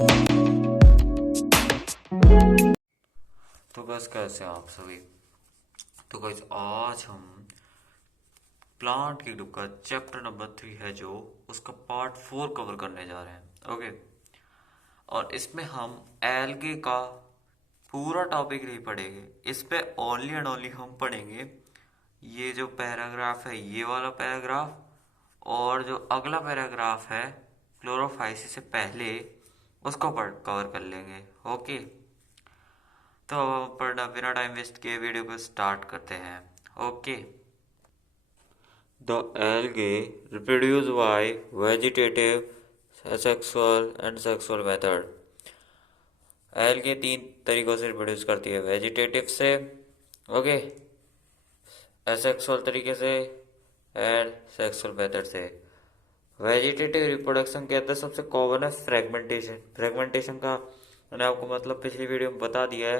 तो बस कैसे हैं आप सभी। तो गाइस आज हम प्लांट की ग्रुप का चैप्टर नंबर 3 है जो उसका पार्ट 4 कवर करने जा रहे हैं। ओके, और इसमें हम एल्गे का पूरा टॉपिक नहीं पढ़ेंगे। इस पे ओनली एंड ओनली हम पढ़ेंगे ये जो पैराग्राफ है, ये वाला पैराग्राफ, और जो अगला पैराग्राफ है क्लोरोफाइसिस से पहले, उसको पढ़ कवर कर लेंगे। ओके, तो अब पढ़ना बिना टाइम वेस्ट किए वीडियो को स्टार्ट करते हैं। Okay, The algae reproduce by vegetative, asexual and sexual method. Algae तीन तरीकों से रिप्रोड्यूस करती है, वेजिटेटिव से, ओके, एसेक्सुअल तरीके से एंड सेक्सुअल मेथड से। वेजिटेटिव रिप्रोडक्शन के अंदर सबसे कॉमन है फ्रेगमेंटेशन। फ्रेगमेंटेशन का मैंने आपको मतलब पिछली वीडियो में बता दिया है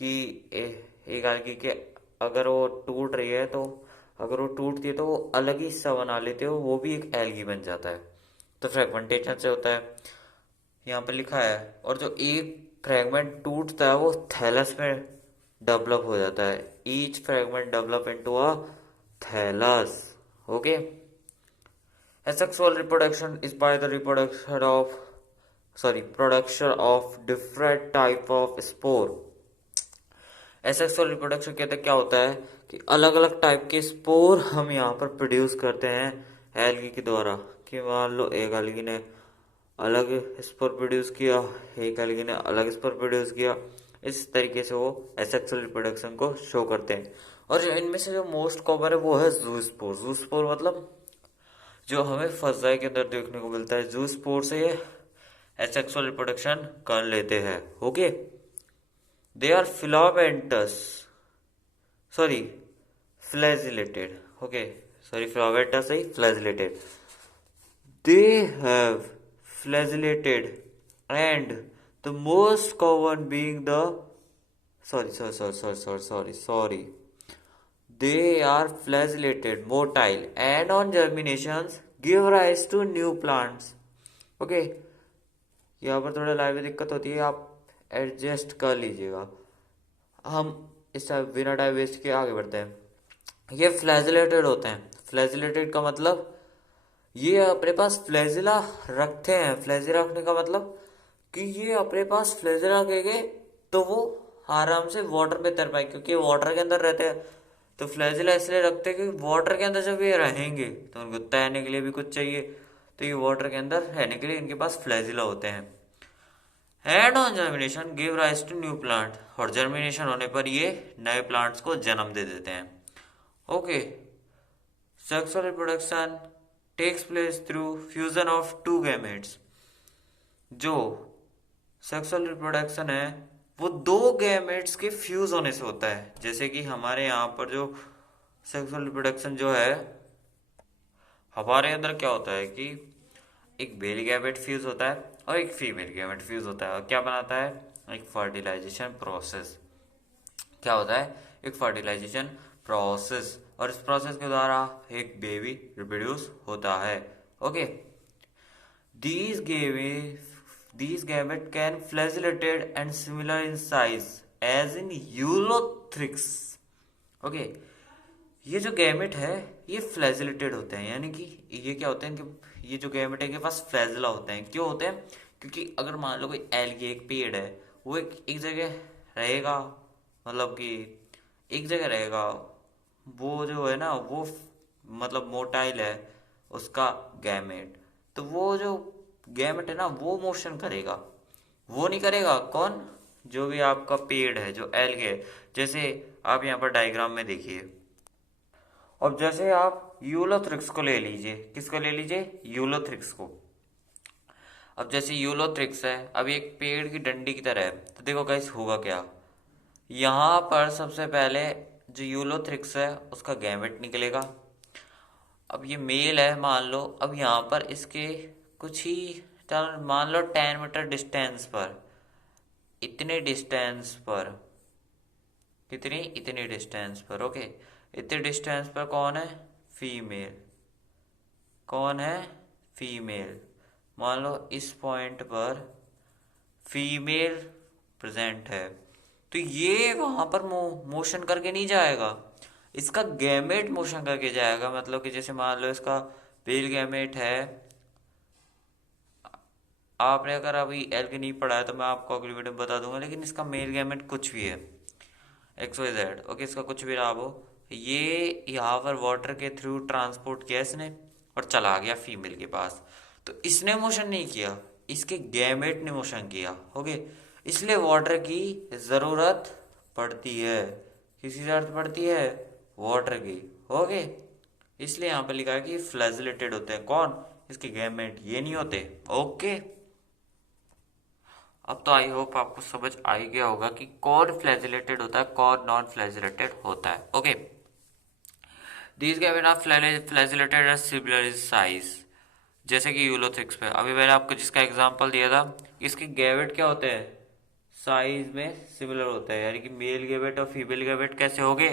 कि एक एल्गी के अगर वो टूट रही है तो अगर वो टूटती है तो वो अलग ही हिस्सा बना लेते हो, वो भी एक एल्गी बन जाता है। तो फ्रेगमेंटेशन से होता है, यहाँ पर लिखा है। और जो एक फ्रेगमेंट टूटता है वो थैलस में डेवलप हो जाता है। Each fragment develop into a thallus. Okay, asexual reproduction is by the production of different type of spore। Asexual reproduction के अंदर क्या होता है कि अलग अलग टाइप के स्पोर हम यहाँ पर प्रोड्यूस करते हैं एल्गी के द्वारा। कि मान लो एक एल्गी ने अलग स्पोर प्रोड्यूस किया, एक एल्गी ने अलग स्पोर प्रोड्यूस किया। इस तरीके से वो एसेक्सुअल रिप्रोडक्शन को शो करते हैं। और जो इनमें से जो मोस्ट कॉमन है वो है जूस्पोर। जूस्पोर मतलब जो हमें फजाई के अंदर देखने को मिलता है। जूस्पोर से ये एसेक्सुअल रिप्रोडक्शन कर लेते हैं। Okay, they are filamentous, sorry, flagellated। okay, sorry, filamentous नहीं, flagellated। they have flagellated and the most common being the sorry, they are flagellated, motile and on germinations give rise to new plants। okay, यहाँ पर थोड़ा live में दिक्कत होती है, आप adjust कर लीजिएगा। हम इस बिना टाइम वेस्ट के आगे बढ़ते हैं। ये फ्लैजिलेटेड होते हैं। फ्लैजिलेटेड का मतलब ये अपने पास फ्लैजिला रखते हैं। फ्लैजिला रखने का मतलब कि ये अपने पास फ्लैजिला रखेंगे तो वो आराम से वाटर में तैर पाए, क्योंकि वाटर के अंदर रहते हैं। तो फ्लैजिला इसलिए रखते हैं कि वाटर के अंदर जब ये रहेंगे तो उनको तैरने के लिए भी कुछ चाहिए। तो ये वाटर के अंदर रहने के लिए इनके पास फ्लैजिला होते हैं। And on germination give rise to new plant. और जर्मिनेशन होने पर ये नए प्लांट्स को जन्म दे देते हैं। Okay, sexual reproduction takes place through fusion of two gametes. जो सेक्सुअल रिप्रोडक्शन है वो दो गैमेट्स के फ्यूज होने से होता है। जैसे कि हमारे यहाँ पर जो सेक्सुअल रिप्रोडक्शन जो है, हमारे अंदर क्या होता है कि एक मेल गैमेट फ्यूज होता है और एक फीमेल गैमेट फ्यूज होता है। और क्या बनाता है? एक फर्टिलाइजेशन प्रोसेस। क्या होता है? एक फर्टिलाइजेशन प्रोसेस। और इस प्रोसेस के द्वारा एक बेबी रिप्रोड्यूस होता है। Okay, these gamete these gamete can flagellated and similar in size as in eulothrix। Okay, ये जो गैमेट है ये फ्लैजिलेटेड होते हैं, यानी कि ये क्या होते हैं कि ये जो गैमेट है इनके पास फ्लैजिला होते हैं। क्यों होते हैं? क्योंकि अगर मान लो कोई एल्गी एक पेड़ है, वो एक जगह रहेगा, मतलब कि एक जगह रहेगा, वो जो है ना वो मतलब मोटाइल है उसका गैमेट। तो वो जो गैमेट है ना वो मोशन करेगा, वो नहीं करेगा कौन? जो भी आपका पेड़ है, जो एल्गे है। जैसे आप यहाँ पर डायग्राम में देखिए। अब जैसे आप यूलोथ्रिक्स को ले लीजिए। किसको ले लीजिए? यूलोथ्रिक्स को। अब जैसे यूलोथ्रिक्स है, अब एक पेड़ की डंडी की तरह है, तो देखो गाइस होगा क्या। यहाँ पर सबसे पहले जो यूलोथ्रिक्स है उसका गैमेट निकलेगा। अब ये मेल है मान लो। अब यहाँ पर इसके कुछ ही, चलो मान लो 10 मीटर डिस्टेंस पर, इतने डिस्टेंस पर, कितनी, इतनी डिस्टेंस पर, ओके, इतने डिस्टेंस पर कौन है? फीमेल। कौन है? फीमेल। मान लो इस पॉइंट पर फीमेल प्रेजेंट है, तो ये वहां पर मोशन करके नहीं जाएगा, इसका गैमेट मोशन करके जाएगा। मतलब कि जैसे मान लो इसका मेल गैमेट है, आपने अगर अभी एल के नहीं पढ़ा है तो मैं आपको अगली वीडियो में बता दूंगा, लेकिन इसका मेल गैमेट कुछ भी है, एक्स वाई जेड, ओके, इसका कुछ भी रहा हो, ये यहाँ पर वाटर के थ्रू ट्रांसपोर्ट किया इसने और चला गया फीमेल के पास, तो इसने मोशन नहीं किया, इसके गैमेट ने मोशन किया, ओके। इसलिए वाटर की जरूरत पड़ती है, किसकी जरूरत पड़ती है, वाटर की, ओके। इसलिए यहाँ पर लिखा है कि फ्लैजिलेटेड होते हैं कौन, इसके गैमेट, ये नहीं होते, ओके। अब तो आई होप आपको समझ आ ही गया होगा कि कौन फ्लैजिलेटेड होता है, कौन नॉन फ्लैजिलेटेड होता है, okay. These gamete are flagellated at similar size, जैसे कि यूलोथ्रिक्स पे अभी मैंने आपको जिसका एग्जांपल दिया था, इसके गैमेट क्या होते हैं, साइज में सिमिलर होता है, यानी कि मेल गैमेट और फीमेल गैमेट कैसे होंगे,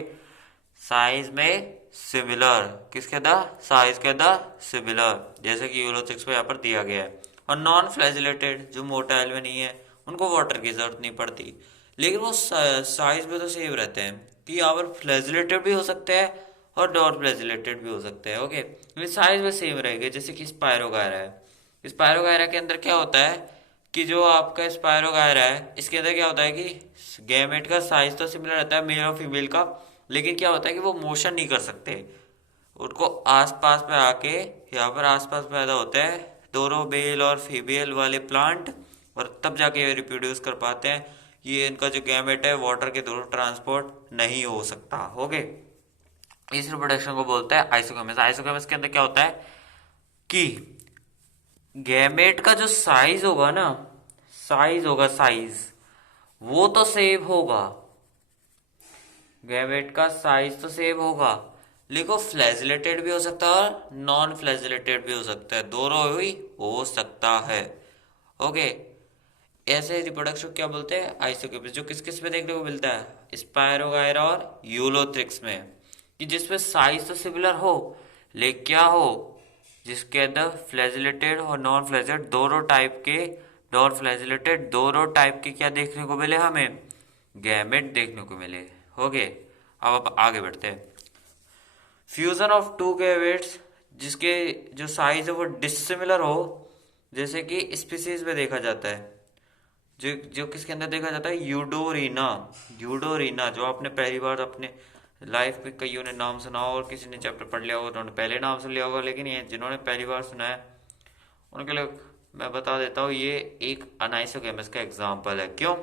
साइज में सिमिलर, किसके द, साइज के द सिमिलर, जैसे कि यूलोथ्रिक्स पे यहाँ पर दिया गया है। और नॉन फ्लैजिलेटेड जो मोटाइल में नहीं है, उनको वाटर की जरूरत नहीं पड़ती, लेकिन वो साइज में तो सेम रहते हैं, कि यहाँ पर फ्लैजिलेटेड भी हो सकते हैं और नॉन फ्लैजिलेटेड भी हो सकते हैं, ओके, लेकिन साइज में सेम रहेंगे। जैसे कि स्पायरोगायरा है, स्पायरोगायरा के अंदर क्या होता है कि जो आपका स्पायरोगायरा है, इसके अंदर क्या होता है कि गैमेट का साइज तो सिमिलर रहता है मेल और फीमेल का, लेकिन क्या होता है कि वो मोशन नहीं कर सकते, उनको आसपास में आके यहाँ पर आसपास पैदा होते हैं दोनों मेल और फीमेल वाले प्लांट, और तब जाके रिप्रोड्यूस कर पाते हैं। ये इनका जो गैमेट है वाटर के थ्रू ट्रांसपोर्ट नहीं हो सकता, ओके। इस रिप्रोडक्शन को बोलते हैं आइसोगेमस। आइसोगेमस के अंदर क्या होता है कि गैमेट का जो साइज होगा ना, साइज होगा, साइज वो तो सेम होगा, गैमेट का साइज तो सेम होगा, लेकिन फ्लैजिलेटेड भी हो सकता है और नॉन फ्लैजिलेटेड भी हो सकता है, दोनों ही हो सकता है, ओके। ऐसे रिप्रोडक्शन क्या बोलते हैं, आइसोगेमस, जो किस किस में देखने को मिलता है, स्पायरोगायरा और यूलोथ्रिक्स में, कि जिसमें साइज तो सिमिलर हो, लेकिन क्या हो, जिसके अंदर फ्लैजिलेटेड और नॉन फ्लैजिलेटेड दोनों टाइप के, नॉन फ्लैजिलेटेड दोनों टाइप के क्या देखने को मिले, हमें गैमेट देखने को मिले, ओके। अब आगे बढ़ते हैं। फ्यूजन ऑफ टू गैमेट्स, जिसके जो साइज है वो डिसिमिलर हो, जैसे कि स्पीसीज में देखा जाता है, जो जो किसके अंदर देखा जाता है, यूडोरीना, यूडोरीना, जो आपने पहली बार अपने लाइफ में कईयों ने नाम सुना हो, और किसी ने चैप्टर पढ़ लिया होगा उन्होंने पहले नाम सुन लिया होगा, लेकिन ये जिन्होंने पहली बार सुना है उनके लिए मैं बता देता हूँ, ये एक अनाइसोगेमस का एग्जाम्पल है। क्यों,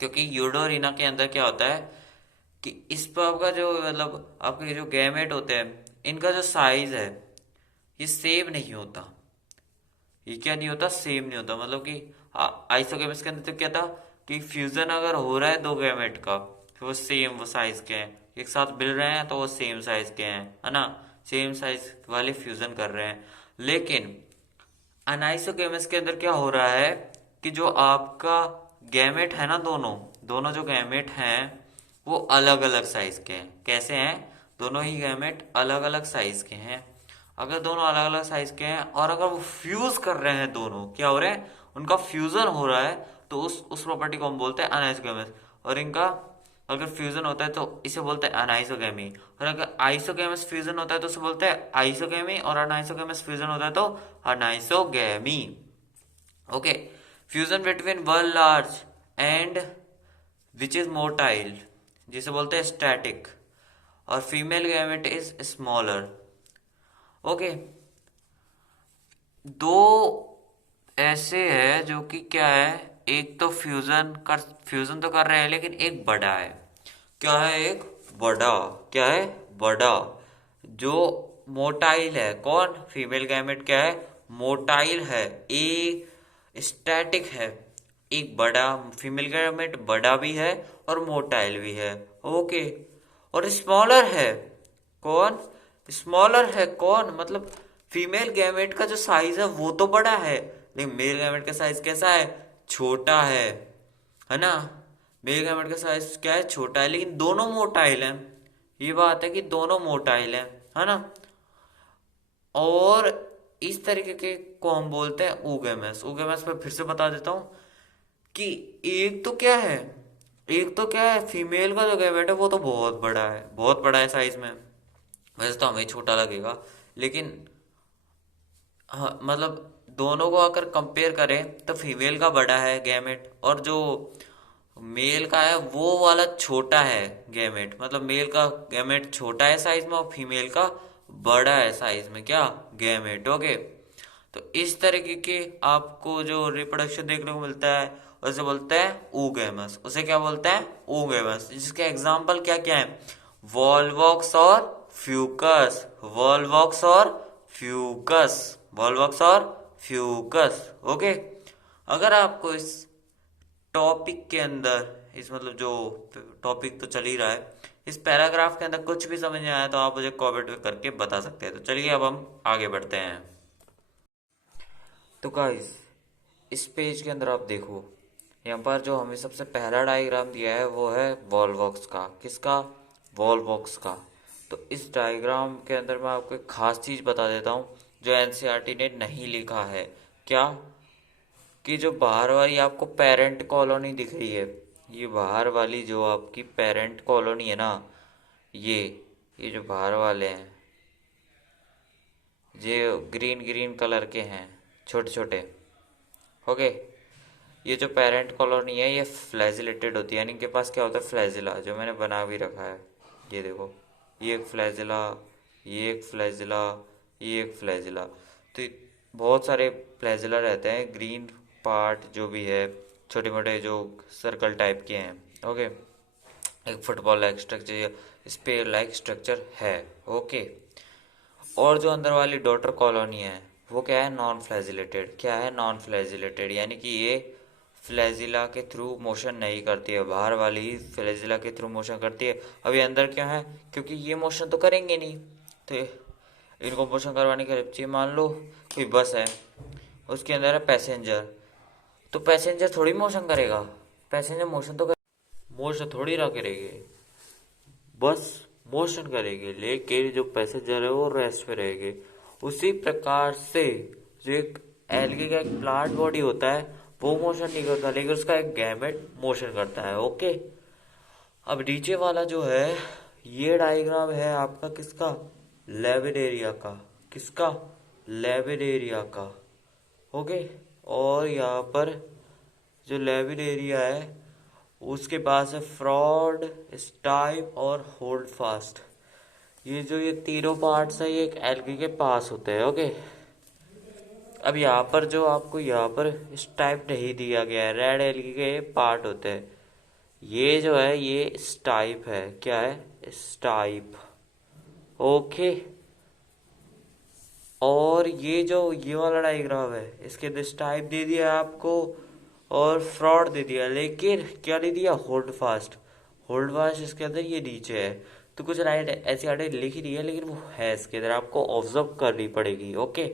क्योंकि यूडोरीना के अंदर क्या होता है कि इस पर आपका जो मतलब आपके जो गैमेट होते हैं, इनका जो साइज है ये सेम नहीं होता, ये क्या नहीं होता, सेम नहीं होता। मतलब कि आइसोगेमस के अंदर तो क्या था कि फ्यूजन अगर हो रहा है दो गैमेट का, तो वो सेम वो साइज के हैं, एक साथ मिल रहे हैं तो वो सेम साइज के हैं, है ना, सेम साइज वाले फ्यूजन कर रहे हैं। लेकिन अनाइसोगेमस के अंदर क्या हो रहा है कि जो आपका गैमेट है ना, दोनों दोनों जो गैमेट हैं वो अलग अलग साइज के हैं। कैसे हैं, दोनों ही गैमेट अलग अलग साइज के हैं। अगर दोनों अलग अलग साइज के हैं और अगर वो फ्यूज कर रहे हैं, दोनों क्या हो रहे हैं, उनका फ्यूजन हो रहा है, तो उस प्रॉपर्टी को हम बोलते हैं अनाइसोगेमस। और इनका अगर फ्यूजन होता है तो इसे बोलते हैं अनाइसोगेमी, और अगर आइसोगेमस फ्यूजन होता है तो उसे बोलते हैं आइसोगेमी, और अनाइसोगेमस फ्यूजन होता है तो anisogamy, okay. Fusion between one large and which is motile, जिसे बोलते हैं स्टैटिक, और female gamete is smaller, okay. दो ऐसे है जो कि क्या है, एक तो फ्यूजन तो कर रहे हैं, लेकिन एक बड़ा है, क्या है, एक बड़ा, क्या है, बड़ा, जो मोटाइल है, कौन, फीमेल गैमेट क्या है, मोटाइल है, एक स्टैटिक है, एक बड़ा फीमेल गैमेट बड़ा भी है और मोटाइल भी है, ओके। और स्मॉलर है, कौन, स्मॉलर है, कौन, मतलब फीमेल गैमेट का जो साइज है वो तो बड़ा है, लेकिन मेल गैमेट का साइज कैसा है, छोटा है ना, मेल गैमेट का साइज क्या है, छोटा है, लेकिन दोनों मोटाइल हैं, ये बात है कि दोनों मोटाइल हैं, है ना। और इस तरीके के को हम बोलते हैं ओगेमस। ओगेमस में फिर से बता देता हूँ कि एक तो क्या है, एक तो क्या है, फीमेल का जो गैमेट है वो तो बहुत बड़ा है, बहुत बड़ा है साइज में। वैसे तो हमें छोटा लगेगा, लेकिन हाँ मतलब दोनों को अगर कंपेयर करें तो फीमेल का बड़ा है गैमेट, और जो मेल का है वो वाला छोटा है गैमेट। मतलब मेल का गैमेट छोटा है साइज में और फीमेल का बड़ा है साइज में, क्या, गैमेट। ओके, तो इस तरीके के आपको जो रिप्रोडक्शन देखने को मिलता है उसे बोलते हैं oogamous। उसे क्या बोलते हैं, oogamous। जिसके एग्जाम्पल क्या क्या है, वॉल्वॉक्स और फ्यूकस, वॉल्वॉक्स और फ्यूकस, वॉल्वॉक्स और फ्यूकस। ओके, अगर आपको इस टॉपिक के अंदर, इस मतलब जो टॉपिक तो चल ही रहा है, इस पैराग्राफ के अंदर कुछ भी समझ नहीं आया तो आप मुझे कमेंट में करके बता सकते हैं। तो चलिए अब हम आगे बढ़ते हैं। तो गाइस, इस पेज के अंदर आप देखो, यहाँ पर जो हमें सबसे पहला डायग्राम दिया है वो है वॉल्वॉक्स का। किसका, वॉल्वॉक्स का। तो इस डायग्राम के अंदर मैं आपको एक खास चीज़ बता देता हूँ जो एनसीईआरटी ने नहीं लिखा है। क्या, कि जो बाहर वाली आपको पेरेंट कॉलोनी दिख रही है, ये बाहर वाली जो आपकी पेरेंट कॉलोनी है ना, ये जो बाहर वाले हैं, ये ग्रीन ग्रीन कलर के हैं, छोटे छोटे। ओके, ये जो पेरेंट कॉलोनी है ये फ्लैजिलेटेड होती है, यानी इनके पास क्या होता है, फ्लैजिला, जो मैंने बना भी रखा है। ये देखो, ये एक फ्लैजिला, ये एक फ्लैजिला, ये एक फ्लैजिला। तो बहुत सारे फ्लैजिला रहते हैं, ग्रीन पार्ट जो भी है, छोटे मोटे जो सर्कल टाइप के हैं। ओके, एक फुटबॉल लाइक स्ट्रक्चर या स्पेयर लाइक स्ट्रक्चर है। ओके, और जो अंदर वाली डॉटर कॉलोनी है वो क्या है, नॉन फ्लैजिलेटेड। क्या है, नॉन फ्लैजिलेटेड, यानी कि ये फ्लैजिला के थ्रू मोशन नहीं करती है, बाहर वाली ही फ्लैजिला के थ्रू मोशन करती है। अभी अंदर क्यों है, क्योंकि ये मोशन तो करेंगे नहीं, तो इनको मोशन करवाने के लिए मान लो कोई बस है, उसके अंदर है पैसेंजर, तो पैसेंजर थोड़ी मोशन करेगा, पैसेंजर मोशन तो मोशन थोड़ी ना करेगी, बस मोशन करेंगे, लेकिन जो पैसेंजर है वो रेस्ट पे रहेंगे। उसी प्रकार से जो एक एल्गी का एक प्लांट बॉडी होता है वो मोशन नहीं करता, लेकिन उसका एक गैमेट मोशन करता है। ओके, अब नीचे वाला जो है ये डायग्राम है आपका किसका, लेबिडेरिया का। किसका, लेबिडेरिया का। ओके, और यहाँ पर जो लेबिडेरिया है उसके पास है फ्रॉड, स्टाइप और होल्ड फास्ट। ये तीनों पार्ट्स है ये एक एल्गी के पास होते हैं। ओके, अब यहाँ पर जो आपको यहाँ पर स्टाइप नहीं दिया गया है, रेड एल्गी के पार्ट होते हैं, ये जो है ये स्टाइप है। क्या है, स्टाइप। ओके, और ये जो ये वाला डायग्राम है इसके अंदर स्टाइप दे दिया आपको और फ्रॉड दे दिया, लेकिन क्या दे दिया, होल्ड फास्ट। होल्ड फास्ट इसके अंदर ये नीचे है, तो कुछ राइट ऐसी आड़े लिख ही रही है, लेकिन वो है इसके अंदर, आपको ऑब्जर्व करनी पड़ेगी। ओके,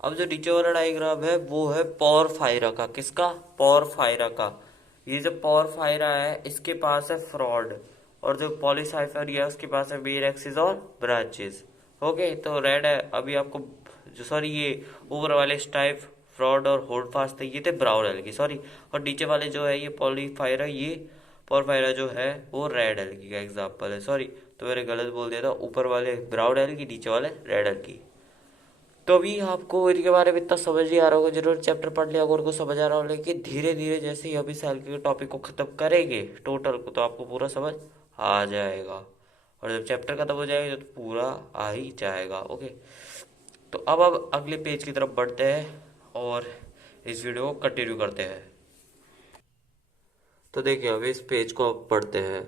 अब जो नीचे वाला डायग्राम है वो है पोरफायरा का। किसका, पोरफायरा का। ये जो पोरफायरा है इसके पास है फ्रॉड, और जो पॉलीसाइफेरिया है उसके पास है मेन एक्सिस और ब्रांचेस। ओके, तो रेड है अभी आपको, जो सॉरी ये ऊपर वाले स्टाइप, फ्रॉड और होल्ड फास्ट थे, ये थे ब्राउन एल्गी, सॉरी। और नीचे वाले जो है ये पॉलीफायरा, ये पोरफायरा जो है वो रेड एल्गी का एग्जाम्पल है, सॉरी। तो मैंने गलत बोल दिया था, ऊपर वाले ब्राउन एल्गी, नीचे वाले रेड एल्गी। तो अभी आपको इनके बारे में इतना समझ नहीं आ रहा होगा, जरूर चैप्टर पढ़ लिया अगर को समझ आ रहा हो, लेकिन धीरे धीरे जैसे ही अभी साल के टॉपिक को खत्म करेंगे टोटल को, तो आपको पूरा समझ आ जाएगा, और जब चैप्टर खत्म हो जाएगा तो पूरा आ ही जाएगा। ओके, तो अब अगले पेज की तरफ बढ़ते हैं और इस वीडियो को कंटिन्यू करते हैं। तो देखिए अभी इस पेज को अब पढ़ते हैं।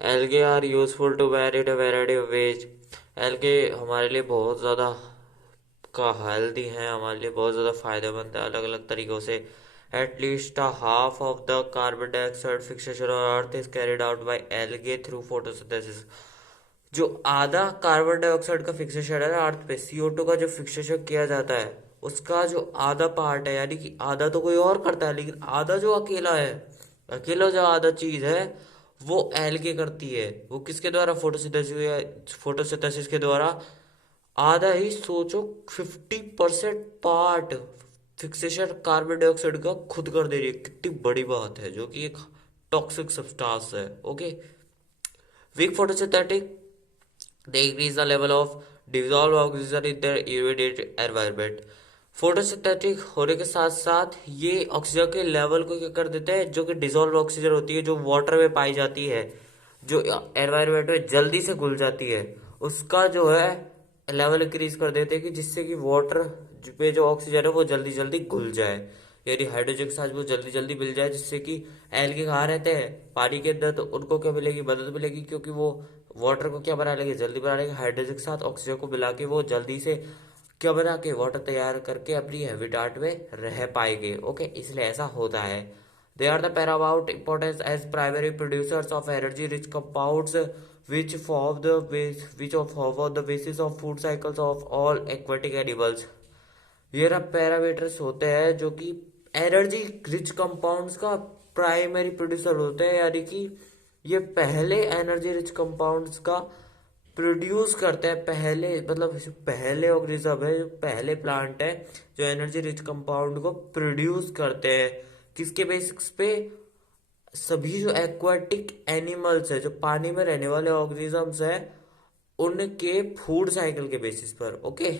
Algae are useful to man in a variety of ways. Algae हमारे लिए बहुत ज़्यादा का हेल्दी है, हमारे लिए बहुत ज़्यादा फायदेमंद है अलग अलग तरीक़ों से। At least half of the carbon dioxide fixation on earth is carried out by algae through photosynthesis. जो आधा कार्बन डाइऑक्साइड का फिक्सेशन है ना अर्थ पे, CO2 का जो फिक्सेशन किया जाता है उसका जो आधा पार्ट है, यानी कि आधा तो कोई और करता है, लेकिन आधा जो अकेला है, अकेला जो आधा चीज है वो एल्गे करती है। वो किसके द्वारा, फोटोसिंथेसिस, फोटोसिंथेसिस के द्वारा। आधा ही सोचो, 50% पार्ट, फिक्सेशन कार्बन डाइऑक्साइड का खुद कर दे रही है, कितनी बड़ी बात है, जो कि एक टॉक्सिक सब्सटेंस है। Okay, weak photosynthetic, they increase the level of dissolved oxygen in their immediate environment। Photosynthetic होने के साथ साथ ये ऑक्सीजन के लेवल को क्या कर देते हैं, जो कि डिजोल्व ऑक्सीजन होती है, जो वाटर में पाई जाती है, जो एनवायरनमेंट में जल्दी से घुल जाती है, उसका जो है लेवल इंक्रीज कर देते हैं, कि जिससे कि वाटर पे जो ऑक्सीजन है वो जल्दी जल्दी घुल जाए, यानी हाइड्रोजन के साथ वो जल्दी जल्दी मिल जाए, जिससे कि एल्गे कहाँ रहते हैं, पानी के अंदर, तो उनको क्या मिलेगी, मदद मिलेगी, क्योंकि वो वाटर को क्या बना लेंगे, जल्दी बना लेंगे, हाइड्रोजन के साथ ऑक्सीजन को मिला के वो जल्दी से क्या बना के वाटर तैयार करके अपनी हैबिटाट में रह पाएंगे। ओके, इसलिए ऐसा होता है। They are the paramount importance as primary producers of energy rich compounds which form the base which of form the basis of food cycles of all aquatic animals। ये रहा पैरामीटर्स होते हैं जो कि एनर्जी रिच कंपाउंड्स का primary producer होते हैं, यानी कि ये पहले एनर्जी रिच कंपाउंड्स का प्रोड्यूस करते हैं, पहले मतलब जो पहले ऑर्गेनिज्म है, जो पहले प्लांट है, जो एनर्जी रिच कंपाउंड को प्रोड्यूस करते हैं, किसके बेसिस पे, सभी जो एक्वाटिक एनिमल्स है, जो पानी में रहने वाले ऑर्गेनिजम्स है, उनके फूड साइकिल के बेसिस पर। ओके,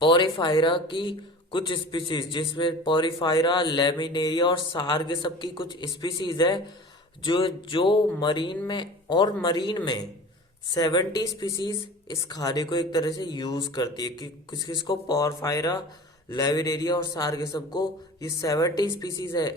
पोरीफायरा की कुछ स्पीसीज, जिसमें पोरीफायरा, लेमिनेरिया और सार्ग सबकी कुछ स्पीसीज है, जो जो मरीन में, और मरीन में 70 स्पीसीज इस खाने को एक तरह से यूज करती है, कि किस किस को, पोरफायरा, लेमिनेरिया और सार्ग सबको, ये 70 स्पीसीज है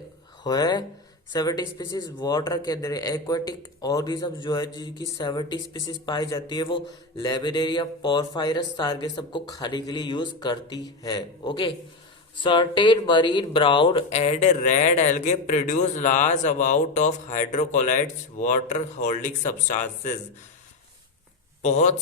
70 स्पीसीज वाटर के अंदर, एक्वाटिक ऑर्गेनिज्म जो है जिनकी 70 स्पीसीज पाई जाती है, वो लेमिनेरिया, पोरफायरस, सार्गेस सबको खाने के लिए यूज करती है। Okay, certain marine brown and red algae produce large amount of hydrocolloids water holding substances. बहुत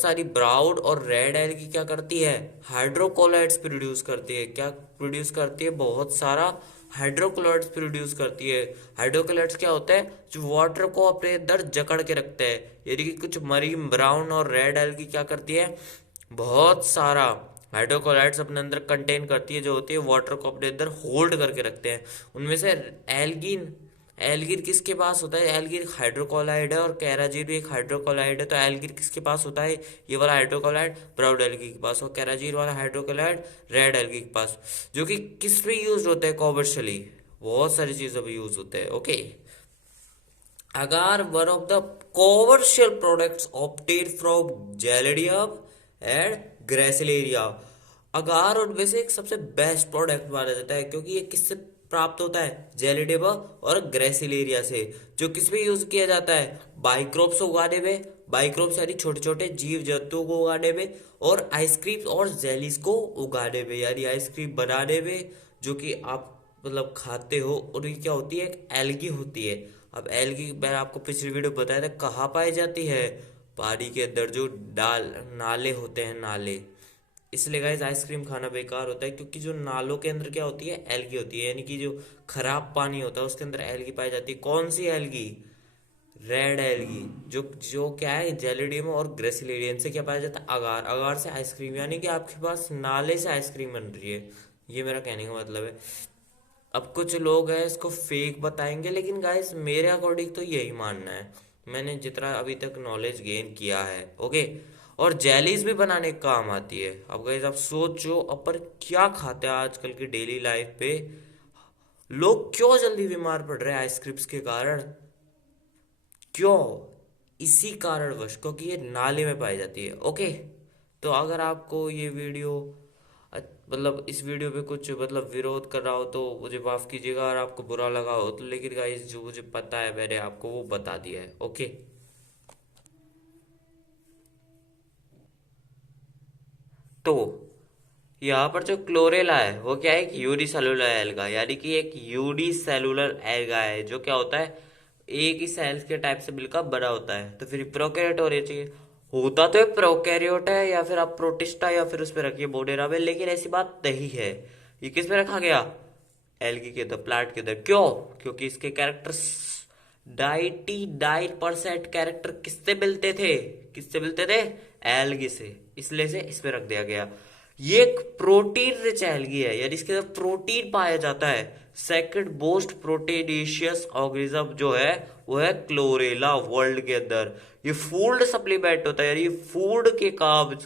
सारी ब्राउन और रेड एल्गी क्या करती है, हाइड्रोकोलाइड्स प्रोड्यूस करती है। क्या प्रोड्यूस करती है, बहुत सारा हाइड्रोकोलाइड्स प्रोड्यूस करती है। हाइड्रोकोलाइड्स क्या होता है, जो वाटर को अपने अंदर जकड़ के रखते हैं, यानी कि कुछ मरीन ब्राउन और रेड एल्गी क्या करती है, बहुत सारा हाइड्रोकोलाइड्स अपने अंदर कंटेन करती है, जो होती है वाटर को अपने अंदर होल्ड करके रखते हैं। उनमें से एल्गिन, एल्गिन किसके पास होता है, एल्गिन हाइड्रोकोलाइड है, और कैराजीन भी एक हाइड्रोकोलाइड है। तो एल्गिन किसके पास होता है, ये वाला हाइड्रोकोलाइड ब्राउन एल्गी के पास, और कैराजीन वाला हाइड्रोकोलाइड रेड एल्गी के पास, जो कि किस में यूज होते हैं, कॉमर्शियली बहुत सारी चीजों में यूज होते हैं। Okay, agar one of the commercial products obtained from gelidium and gracilaria. Agar उनमें से एक सबसे बेस्ट प्रोडक्ट माना जाता है, क्योंकि ये किससे प्राप्त होता है, जेलिडेमा और ग्रेसिलेरिया से, जो किसमें यूज किया जाता है, बाइक्रोप्स उगाने में, बाइक्रोप्स यानी छोटे छोटे जीव जंतुओं को उगाने में, और आइसक्रीम और जेलीज को उगाने में, यानी आइसक्रीम बनाने में, जो कि आप मतलब खाते हो, और ये क्या होती है, एक एल्गी होती है। अब एल्गी मैंने आपको पिछली वीडियो बताया था कहाँ पाई जाती है, पानी के अंदर, जो नाले होते हैं, नाले। इसलिए गाइस आइसक्रीम खाना बेकार होता है, क्योंकि जो नालों के अंदर क्या होती है, एल्गी होती है, यानी कि जो खराब पानी होता है उसके अंदर एल्गी पाई जाती है। कौन सी एल्गी, रेड एल्गी, जो जो क्या है, जेलिडियम और ग्रेसिलेरियम से क्या पाया जाता है, अगार, अगार से आइसक्रीम, यानी कि आपके पास नाले से आइसक्रीम बन रही है, ये मेरा कहने का मतलब है। अब कुछ लोग हैं इसको फेक बताएंगे, लेकिन गाइस मेरे अकॉर्डिंग तो यही मानना है, मैंने जितना अभी तक नॉलेज गेन किया है। ओके, और जेलीज भी बनाने के काम आती है। अब गाइस आप सोचो, अपन क्या खाते हैं आजकल की डेली लाइफ पे, लोग क्यों जल्दी बीमार पड़ रहे हैं आइसक्रीम्स के कारण, क्यों, इसी कारणवश, क्योंकि ये नाले में पाई जाती है। ओके, तो अगर आपको ये वीडियो मतलब इस वीडियो पे कुछ मतलब विरोध कर रहा हो तो मुझे माफ कीजिएगा, और आपको बुरा लगा हो तो, लेकिन गाइस जो मुझे पता है मैंने आपको वो बता दिया है। ओके, तो यहाँ पर जो क्लोरेला है वो क्या है, एक यूनिसेलुलर एल्गा, यानी कि एक यूनिसेलुलर एल्गा है, जो क्या होता है, एक ही सेल्स के टाइप से मिलकर बना होता है। तो फिर प्रोकैरियोट होना चाहिए, होता तो प्रोकैरियोट है, या फिर आप प्रोटिस्टा, या फिर उस पर रखिए मोडेरा में, लेकिन ऐसी बात नहीं है। ये किस में रखा गया, एल्गी के अंदर, प्लांट के अंदर। क्यों, क्योंकि इसके कैरेक्टर्स 99% कैरेक्टर किससे मिलते थे, किससे मिलते थे, एल्गी से, इसलिए से इसमें रख दिया गया। ये एक प्रोटीन रिच एल्गी है, यानी इसके अंदर प्रोटीन पाया जाता है। सेकंड मोस्ट प्रोटीनेशियस ऑर्गेनिज्म जो है वो है क्लोरेला वर्ल्ड के अंदर। ये फूड सप्लीमेंट होता है, यानी फूड के काम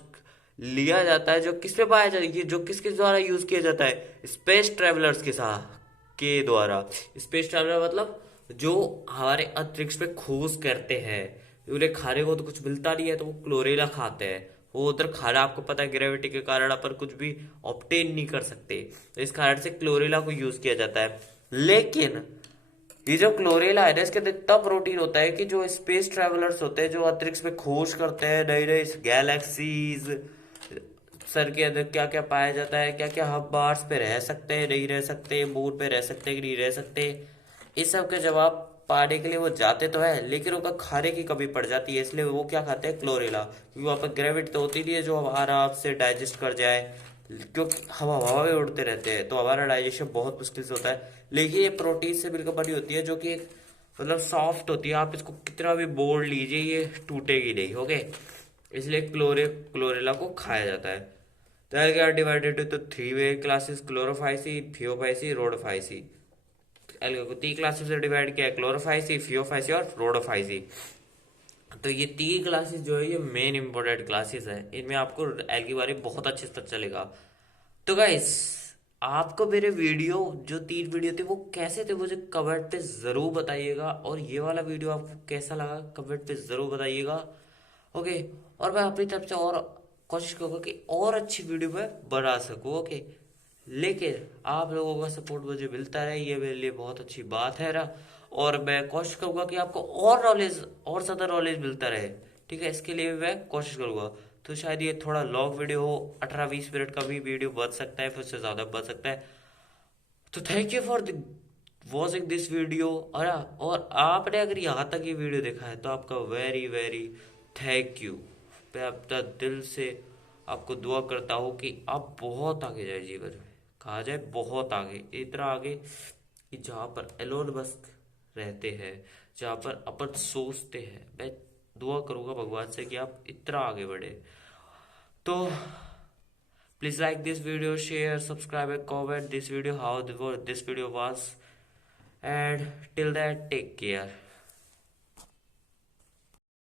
लिया जाता है। जो किस पे पाया जाता है, जो किसके द्वारा यूज किया जाता है, स्पेस ट्रेवलर्स के साथ के द्वारा। स्पेस ट्रेवलर मतलब जो हमारे अंतरिक्ष पे खोज करते हैं, उन्हें खाने को तो कुछ मिलता नहीं है तो वो क्लोरेला खाते हैं। वो उधर खाना, आपको पता है ग्रेविटी के कारण अपन कुछ भी ऑब्टेन नहीं कर सकते, तो इस कारण से क्लोरेला को यूज किया जाता है। लेकिन ये जो क्लोरेला है ना, इसके अंदर इतना प्रोटीन होता है कि जो स्पेस ट्रेवलर्स होते हैं, जो अंतरिक्ष में खोज करते हैं नई नई गैलेक्सीज, सर के अंदर क्या क्या पाया जाता है, क्या क्या हम मार्स पे रह सकते हैं नहीं रह सकते, मून पे रह सकते हैं कि नहीं रह सकते, इस सब के जवाब पाने के लिए वो जाते तो है, लेकिन उनका खाने की कमी पड़ जाती है। इसलिए वो क्या खाते हैं, क्लोरेला, क्योंकि वहाँ पर ग्रेविटी तो होती नहीं है जो हम आराम से डाइजेस्ट कर जाए, क्योंकि हम हवा में उड़ते रहते हैं तो हमारा डाइजेशन बहुत मुश्किल से होता है। लेकिन ये प्रोटीन से मिलकर बनी होती है, जो कि एक मतलब सॉफ्ट होती है, आप इसको कितना भी बोल लीजिए ये टूटेगी नहीं। ओके, इसलिए क्लोरेला को खाया जाता है। They are divided into three main classes: chlorophyceae, phaeophyceae, rhodophyceae. Algae को तीन क्लासेस से डिवाइड किया है, क्लोरोफाइसी, थियोफाइसी और रोडोफाइसी। तो ये तीन क्लासेस जो है ये मेन इंपॉर्टेंट क्लासेस है, इनमें आपको एल के बारे में बहुत अच्छे से पता चलेगा। तो गाइस, आपको मेरे वीडियो जो तीन वीडियो थे वो कैसे थे मुझे कमेंट पे जरूर बताइएगा, और ये वाला वीडियो आपको कैसा लगा कमेंट पे जरूर बताइएगा। ओके, और मैं अपनी तरफ से और कोशिश करूंगा कि और अच्छी वीडियो मैं बना सकूं। ओके, लेकिन आप लोगों का सपोर्ट मुझे मिलता रहे, ये मेरे लिए बहुत अच्छी बात है ना। और मैं कोशिश करूंगा कि आपको और नॉलेज, और ज़्यादा नॉलेज मिलता रहे। ठीक है, इसके लिए भी मैं कोशिश करूंगा। तो शायद ये थोड़ा लॉन्ग वीडियो हो, 18-20 मिनट का भी वीडियो बन सकता है, फिर उससे ज़्यादा बन सकता है। तो thank you for watching this video. और आपने अगर यहाँ तक ये वीडियो देखा है तो आपका वेरी वेरी थैंक यू। मैं अपना दिल से आपको दुआ करता हूँ कि आप बहुत आगे जाए जीवन में, कहा जाए बहुत आगे, इतना आगे कि जहाँ पर एलोन मस्क रहते हैं, जहाँ पर अपन सोचते हैं। मैं दुआ करूँगा भगवान से कि आप इतना आगे बढ़े। तो please like this video, share, subscribe and comment this video how this video was, and till that take care.